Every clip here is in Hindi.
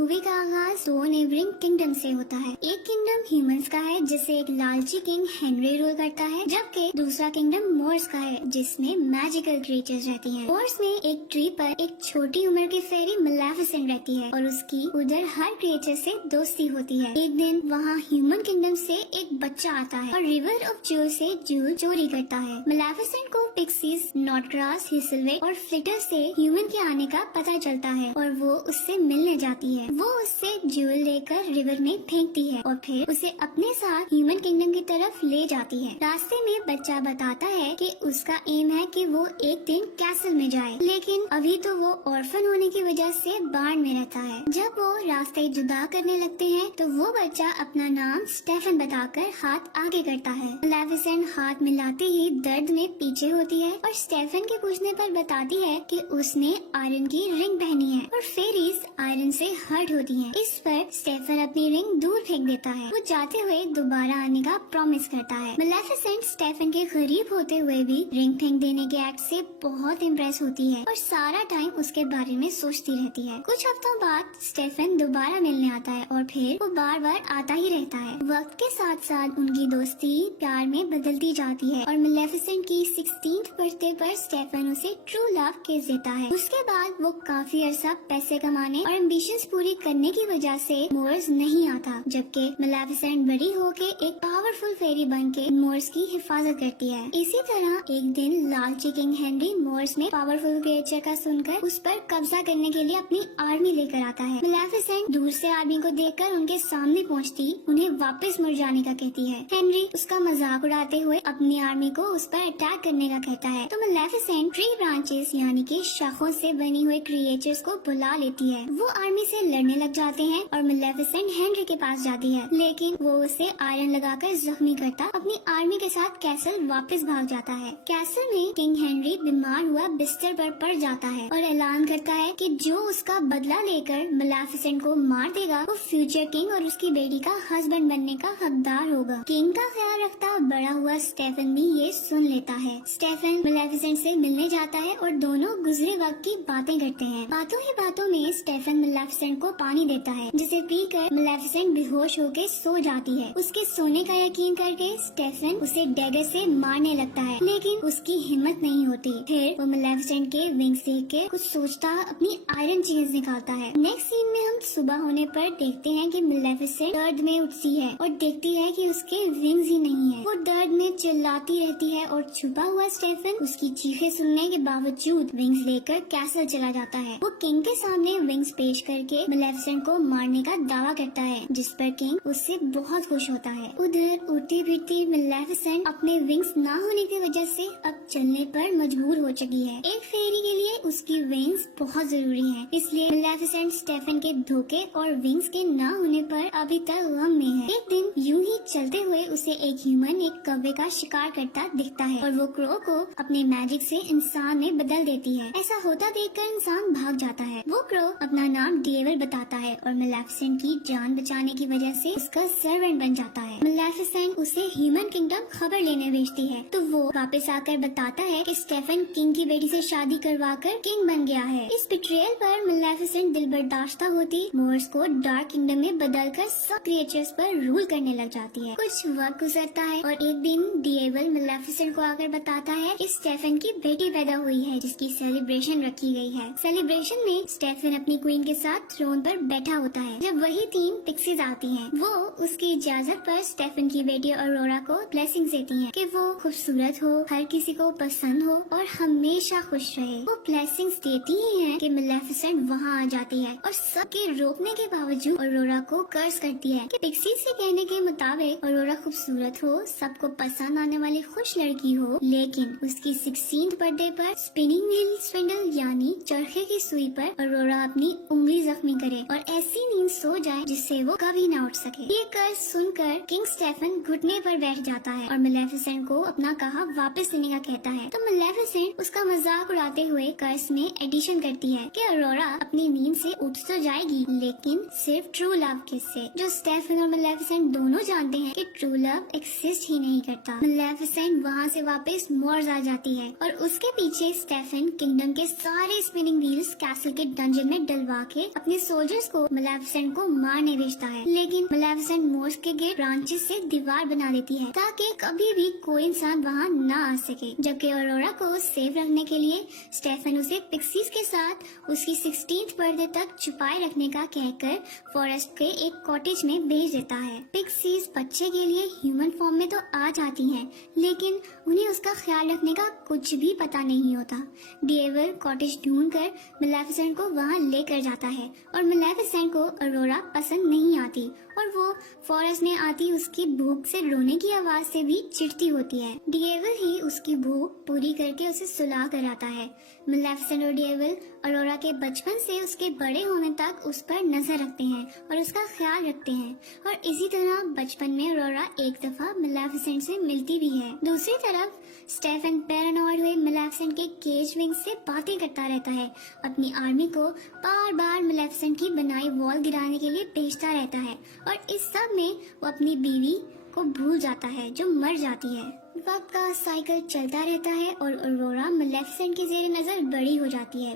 मूवी का आगाज दो नेबरिंग किंगडम से होता है। एक किंगडम ह्यूमंस का है जिसे एक लालची किंग हेनरी रूल करता है, जबकि दूसरा किंगडम मोर्स का है जिसमें मैजिकल क्रिएचर्स रहती हैं। मोर्स में एक ट्री पर एक छोटी उम्र की फेरी मलेफिसेंट रहती है और उसकी उधर हर क्रिएचर से दोस्ती होती है। एक दिन वहाँ ह्यूमन किंगडम से एक बच्चा आता है और रिवर ऑफ ज्यूल से ज्यूल चोरी करता है। मलेफिसेंट को पिक्सीज, नॉटग्रास, हिसलवेट और फ्लिटर से ह्यूमन के आने का पता चलता है और वो उससे मिलने जाती है। वो उससे ज्यूल लेकर रिवर में फेंकती है और फिर उसे अपने साथ ह्यूमन किंगडम की तरफ ले जाती है। रास्ते में बच्चा बताता है कि उसका एम है कि वो एक दिन कैसल में जाए, लेकिन अभी तो वो ऑर्फन होने की वजह से बाढ़ में रहता है। जब वो रास्ते जुदा करने लगते हैं तो वो बच्चा अपना नाम स्टेफन बताकर हाथ आगे करता है। मलेफिसेंट हाथ मिलाते ही दर्द में पीछे होती है और स्टेफन के पूछने पर बताती है कि उसने आयरन की रिंग पहनी है और फेरीज आयरन से हर्ट होती हैं। इस पर स्टेफन अपनी रिंग दूर फेंक देता है। वो जाते हुए दोबारा आने का प्रॉमिस करता है। मलेफिसेंट स्टेफन के करीब होते हुए भी रिंग फेंक देने के एक्ट से बहुत इम्प्रेस होती है और सारा टाइम उसके बारे में सोचती रहती है। कुछ हफ्तों बाद स्टेफन दोबारा मिलने आता है और फिर वो बार बार आता ही रहता है। वक्त के साथ साथ उनकी दोस्ती प्यार में बदलती जाती है और मलेफिसेंट की 16th बर्थडे पर स्टेफन उसे ट्रू लव किस देता है। उसके बाद वो काफी अरसा पैसे कमाने और एम्बिशंस पूरी करने की वजह से मोर्स नहीं आता, जबकि मलेफिसेंट बड़ी होके एक पावरफुल फेरी बनके मोर्स की हिफाजत करती है। इसी तरह एक दिन लालची किंग हेनरी मोर्स में पावरफुल क्रिएचर का सुनकर उस पर कब्जा करने के लिए अपनी आर्मी लेकर आता है। मलेफिसेंट दूर से आर्मी को देखकर उनके सामने पहुंचती उन्हें वापस मुड़ जाने का कहती है। हेनरी उसका मजाक उड़ाते हुए अपनी आर्मी को उस पर अटैक करने का कहता है, तो मलेफिसेंट ट्री ब्रांचेस यानी कि शाखों से बनी हुई क्रिएचर्स को बुला लेती है। वो आर्मी से लड़ने लग जाते हैं और मलेफिसेंट हेनरी के पास जाती है, लेकिन वो उसे आयरन लगाकर जख्मी करता अपनी आर्मी के साथ कैसल वापस भाग जाता है। कैसल में किंग हेनरी बीमार हुआ बिस्तर पर पड़ जाता है और ऐलान करता है कि जो उसका बदला लेकर मलेफिसेंट को मार देगा वो फ्यूचर किंग और उसकी बेटी का हस्बैंड बनने का हकदार होगा। किंग का ख्याल रखता बड़ा हुआ स्टेफन भी ये सुन लेता है। स्टेफन मलेफिसेंट से मिलने जाता है और दोनों गुजरे वक्त की बातें करते हैं। बातों ही बातों में स्टेफन मलेफिसेंट को पानी देता है, जिसे पीकर मलेफिसेंट बेहोश होकर सो जाती है। उसके सोने का यकीन करके स्टेफन उसे डैगर से मारने लगता है, लेकिन उसकी हिम्मत नहीं होती। फिर वो मलेफिसेंट के विंग्स देख के कुछ सोचता अपनी आयरन चीज निकालता है। नेक्स्ट सीन में हम सुबह होने पर देखते हैं कि मलेफिसेंट दर्द में उठती है और देखती है कि उसके विंग्स ही नहीं है। वो दर्द में चिल्लाती रहती है और छुपा हुआ स्टेफन उसकी चीखें सुनने के बावजूद विंग्स लेकर कैसल चला जाता है। वो किंग के सामने विंग्स पेश करके मलेफिसेंट को मारने का दावा करता है, जिस पर किंग उससे बहुत खुश होता है। उधर उड़ती फिरती मलेफिसेंट अपने विंग्स ना होने की वजह से अब चलने पर मजबूर हो चुकी है। एक फेरी के लिए उसकी विंग्स बहुत जरूरी है, इसलिए मलेफिसेंट स्टेफन के धोखे और विंग्स के ना होने पर अभी तक गम में है। एक दिन यूं ही चलते हुए उसे एक ह्यूमन एक कौवे का शिकार करता दिखता है और वो क्रो को अपने मैजिक से इंसान में बदल देती है। ऐसा होता देखकर इंसान भाग जाता है। वो क्रो अपना नाम डेविल बताता है और मलेफिसेंट की जान बचाने की वजह से उसका सर्वेंट बन जाता है। मलेफिसेंट उसे ह्यूमन किंगडम खबर लेने भेजती है, तो वो वापस आकर बताता है कि स्टेफन किंग की बेटी से शादी करवाकर किंग बन गया है। इस बिट्रेयल पर मलेफिसेंट दिल बर्दाश्ता होती मोर्स को डार्क किंगडम में बदलकर सब क्रिएचर्स पर रूल करने लग जाती है। कुछ वक्त गुजरता है और एक दिन डेविल मलेफिसेंट को आकर बताता है कि स्टेफन की बेटी पैदा हुई है, जिसकी सेलिब्रेशन रखी गई है। सेलिब्रेशन में स्टेफन अपनी क्वीन के साथ थ्रोन पर बैठा होता है जब वही 3 पिक्सीज आती हैं। वो उसकी इजाजत पर स्टेफन की बेटी ऑरोरा को ब्लेसिंग्स देती हैं कि वो खूबसूरत हो, हर किसी को पसंद हो और हमेशा खुश रहे। वो ब्लेसिंग्स देती ही हैं कि मलेफिसेंट वहाँ आ जाती है और सबके रोकने के बावजूद ऑरोरा को कर्ज करती है कि पिक्सीज के कहने के मुताबिक ऑरोरा खूबसूरत हो, सबको पसंद आने वाली खुश लड़की हो, लेकिन उसकी 16th बर्थडे पर स्पिनिंग व्हील स्पिंडल यानी चरखे की सुई पर ऑरोरा अपनी उंगली जख्मी करे और ऐसी नींद सो जाए जिससे वो कभी ना उठ सके। ये कर्ज सुनकर किंग स्टेफन घुटने पर बैठ जाता है और मलेफिसेंट को अपना कहा वापस लेने का कहता है, तो मलेफिसेंट उसका मजाक उड़ाते हुए कर्ज में एडिशन करती है कि ऑरोरा अपनी नींद से उठ तो जाएगी, लेकिन सिर्फ ट्रू लव किससे, जो स्टेफन और मेलेफिसेंट दोनों जानते हैं कि ट्रू लव एक्सिस्ट ही नहीं करता। मेलेफिसेंट वहाँ से वापस मोर्स आ जाती है और उसके पीछे स्टेफन किंगडम के सारे स्पिनिंग व्हील्स कैसल के डंजन में डलवा के अपने सोल्जर्स को मेलेफिसेंट को मारने भेजता है। लेकिन मेलेफिसेंट मोर्स के गेट ब्रांचेस से दीवार बना देती है ताकि कभी भी कोई इंसान वहाँ न आ सके। जबकि ऑरोरा को सेफ रखने के लिए स्टेफन उसे पिक्सीज के साथ उसकी 16th बर्थडे तक छुपाए रखने का कहकर फॉरेस्ट के एक कॉटेज में भेज देता है। पिक्सीज बच्चे के लिए ह्यूमन फॉर्म में तो आ जाती हैं, लेकिन उन्हें उसका ख्याल रखने का कुछ भी पता नहीं होता। डेविल कॉटेज ढूंढकर मेलेफिसेंट को वहाँ लेकर जाता है और मेलेफिसेंट को ऑरोरा पसंद नहीं आती और वो फॉरेस्ट में आती उसकी भूख से रोने की आवाज से भी चिढ़ती होती है। डेविल ही उसकी भूख पूरी करके उसे सुला कर आता है। मेलेफिसेंट और डेविल ऑरोरा के बचपन से उसके बड़े होने तक उस पर नजर रखते हैं और उसका ख्याल रखते हैं और इसी तरह बचपन में ऑरोरा एक दफा मेलेफिसेंट से मिलती भी है। दूसरी तरफ स्टेफन पैरानॉइड हुए मेलेफिसेंट के केज विंग से बातें करता रहता है। अपनी आर्मी को बार बार मेलेफिसेंट की बनाई वॉल गिराने के लिए भेजता रहता है और इस सब में वो अपनी बीवी को भूल जाता है जो मर जाती है। वक्त का साइकिल चलता रहता है और ऑरोरा मेलेफिसेंट की जेर नजर बड़ी हो जाती है।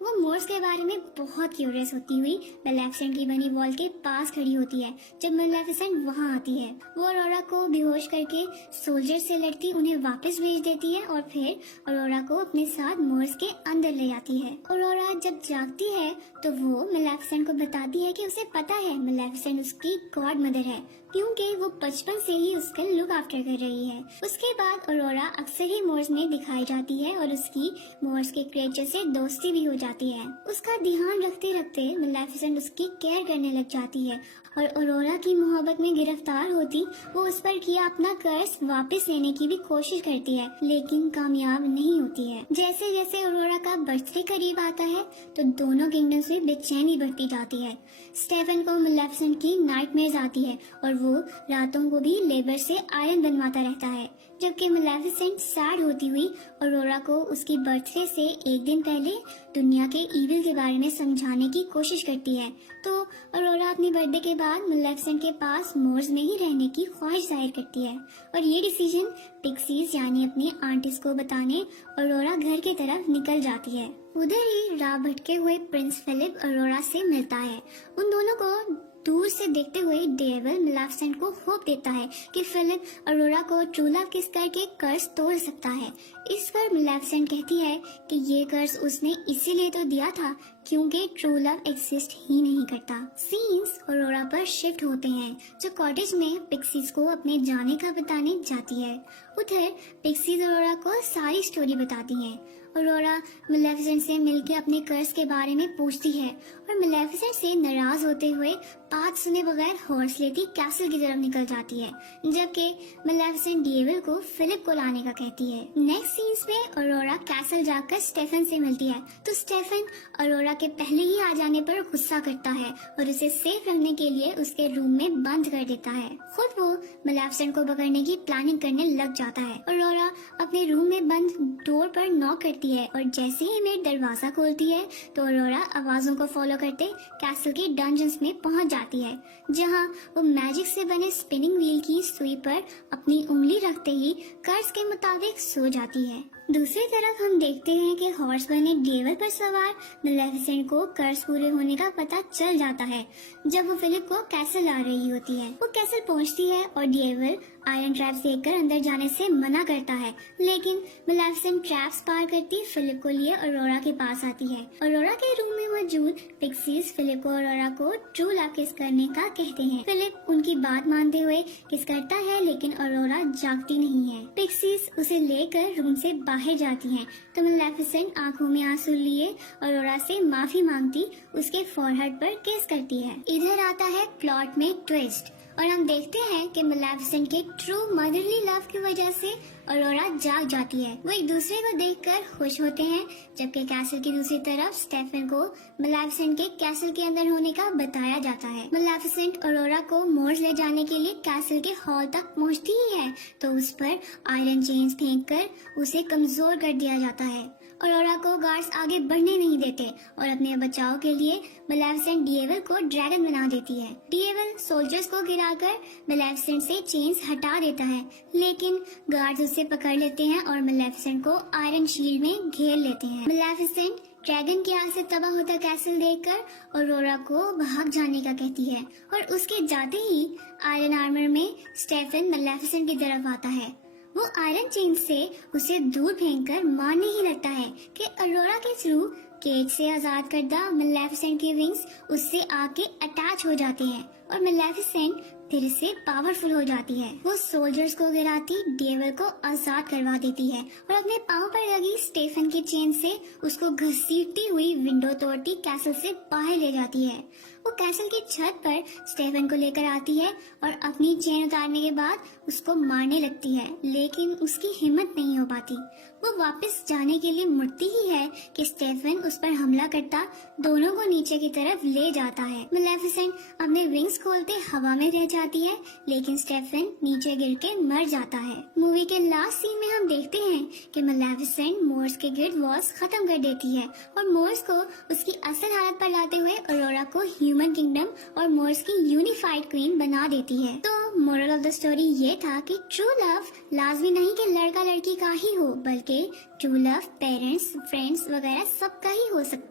वो मोर्स के बारे में बहुत क्यूरियस होती हुई मेलेफिसेंट की बनी वॉल के पास खड़ी होती है जब मेलेफिसेंट वहाँ आती है। वो ऑरोरा को बेहोश करके सोल्जर से लड़ती उन्हें वापस भेज देती है और फिर ऑरोरा को अपने साथ मोर्स के अंदर ले जाती है। ऑरोरा जब जागती है तो वो मेलेफिसेंट को बताती है कि उसे पता है मेलेफिसेंट उसकी गॉड मदर है क्योंकि वो बचपन से ही उसका लुक आफ्टर कर रही है। उसके बाद ऑरोरा अक्सर ही मोर्स में दिखाई जाती है और उसकी मोर्स के क्रिएचर से दोस्ती भी हो जाती है। उसका ध्यान रखते रखते मेलेफिसेंट उसकी केयर करने लग जाती है और ऑरोरा की मोहब्बत में गिरफ्तार होती वो उस पर किया अपना कर्ज वापस लेने की भी कोशिश करती है, लेकिन कामयाब नहीं होती है। जैसे जैसे ऑरोरा का बर्थडे करीब आता है तो दोनों किंगडम्स में बेचैनी बढ़ती जाती है। स्टेफन को मेलेफिसेंट की नाइटमेयर्स आती है और वो रातों को भी लेबर से आयरन बनवाता रहता है, जबकि मेलेफिसेंट सैड होती हुई ऑरोरा को उसकी बर्थडे से एक दिन पहले दुनिया के ईविल के बारे में समझाने की कोशिश करती है। तो ऑरोरा अपनी बर्थडे के बाद मेलेफिसेंट के पास मोर्स में ही रहने की ख्वाहिश जाहिर करती है और ये डिसीजन पिक्सीज यानी अपनी आंटीज को बताने ऑरोरा घर की तरफ निकल जाती है। उधर ही राह भटके हुए प्रिंस फिलिप ऑरोरा से मिलता है। उन दोनों को दूर से देखते हुए डेविल मेलेफिसेंट को होप देता है कि फिलिप ऑरोरा को ट्रू लव किस करके कर्ज तोड़ सकता है। इस पर मेलेफिसेंट कहती है कि ये कर्ज उसने इसीलिए तो दिया था क्योंकि ट्रू लव एक्सिस्ट ही नहीं करता। सीन्स ऑरोरा पर शिफ्ट होते हैं जो कॉटेज में पिक्सीज को अपने जाने का बताने जाती है। उधर पिक्सीज ऑरोरा को सारी स्टोरी बताती हैं। ऑरोरा मेलेफिसेंट से मिलकर अपने कर्ज के बारे में पूछती है और मेलेफिसेंट से नाराज होते हुए बात सुने बगैर हॉर्स लेती कैसल की तरफ निकल जाती है, जबकि मेलेफिसेंट डेविल को फिलिप को लाने का कहती है। नेक्स्ट सीन्स में ऑरोरा कैसल जाकर स्टेफन से मिलती है तो स्टेफन ऑरोरा के पहले ही आ जाने पर गुस्सा करता है और उसे सेफ रखने के लिए उसके रूम में बंद कर देता है। खुद वो मेलेफिसेंट को पकड़ने की प्लानिंग करने लग जाता है। ऑरोरा अपने रूम में बंद डोर पर नॉक करती है और जैसे ही मेड दरवाजा खोलती है तो ऑरोरा आवाजों को फॉलो करते कैसल के डंजन्स में पहुंच जाती है, जहां वो मैजिक से बने स्पिनिंग व्हील की सुई पर अपनी उंगली रखते ही कर्ज के मुताबिक सो जाती है। दूसरी तरफ हम देखते हैं कि हॉर्स बने डेविल पर सवार मेलेफिसेंट को कर्ज पूरे होने का पता चल जाता है जब वो फिलिप को कैसल आ रही होती है। वो कैसल पहुंचती है और डेविल आयरन ट्रैप्स देखकर अंदर जाने से मना करता है, लेकिन मेलेफिसेंट ट्रैप्स पार करती फिलिप को लिए ऑरोरा के पास आती है। ऑरोरा के रूम में मौजूद पिक्सीज फिलिप को ऑरोरा को ट्रू लव किस करने का कहते हैं। फिलिप उनकी बात मानते हुए किस करता है, लेकिन ऑरोरा जागती नहीं है। पिक्सीज उसे लेकर रूम से बाहर जाती हैं, तो मेलेफिसेंट आंखों में आंसू लिए ऑरोरा से माफी मांगती उसके फोरहेड पर किस करती है। इधर आता है प्लॉट में ट्विस्ट और हम देखते हैं कि मेलेफिसेंट के ट्रू मदरली लव की वजह से ऑरोरा जाग जाती है। वो एक दूसरे को देखकर खुश होते हैं, जबकि कैसल की दूसरी तरफ स्टेफन को मेलेफिसेंट के कैसल के अंदर होने का बताया जाता है। मेलेफिसेंट ऑरोरा को मोर्स ले जाने के लिए कैसल के हॉल तक पहुंचती ही है तो उस पर आयरन चेन्स फेंककर उसे कमजोर कर दिया जाता है। अरोरा को गार्ड्स आगे बढ़ने नहीं देते और अपने बचाव के लिए मेलेफिसेंट डीएवल को ड्रैगन बना देती है। डीएवल सोल्जर्स को गिराकर मेलेफिसेंट से चेन्स हटा देता है, लेकिन गार्ड्स उसे पकड़ लेते हैं और मेलेफिसेंट को आयरन शील्ड में घेर लेते हैं। मेलेफिसेंट ड्रैगन की आग से तबाह होता कैसल देखकर अरोरा को भाग जाने का कहती है और उसके जाते ही आयरन आर्मर में स्टेफन मेलेफिसेंट की तरफ आता है। वो आयरन चेन से उसे दूर फेंककर मारने ही लगता है कि अरोरा के थ्रू केज से आजाद करदा मेलेफिसेंट की विंग्स उससे आके अटैच हो जाती हैं और मेलेफिसेंट फिर से पावरफुल हो जाती है। वो सोल्जर्स को गिराती डीएवल को आजाद करवा देती है और अपने पाँव पर लगी स्टेफन की चेन से उसको घसीटती हुई विंडो तोड़ती कैसल से बाहर ले जाती है। वो कैसल की छत पर स्टेफन को लेकर आती है और अपनी चेन उतारने के बाद उसको मारने लगती है, लेकिन उसकी हिम्मत नहीं हो पाती। वो वापस जाने के लिए मुड़ती ही है कि स्टेफन उस पर हमला करता दोनों को नीचे की तरफ ले जाता है। मेलेफिसेंट अपने विंग्स खोलते हवा में रह जाती है, लेकिन स्टेफन नीचे गिर के मर जाता है। मूवी के लास्ट सीन में हम देखते हैं कि मेलेफिसेंट मोर्स के गिल्ड वॉर्स खत्म कर देती है और मोर्स को उसकी असल हालत पर लाते हुए अरोरा को ह्यूमन किंगडम और मोर्स की यूनिफाइड क्वीन बना देती है। तो मोरल ऑफ द स्टोरी ये था कि ट्रू लव लाजमी नहीं कि लड़का लड़की का ही हो, बल्कि ट्रू लव पेरेंट्स, फ्रेंड्स वगैरह सबका ही हो सकता है।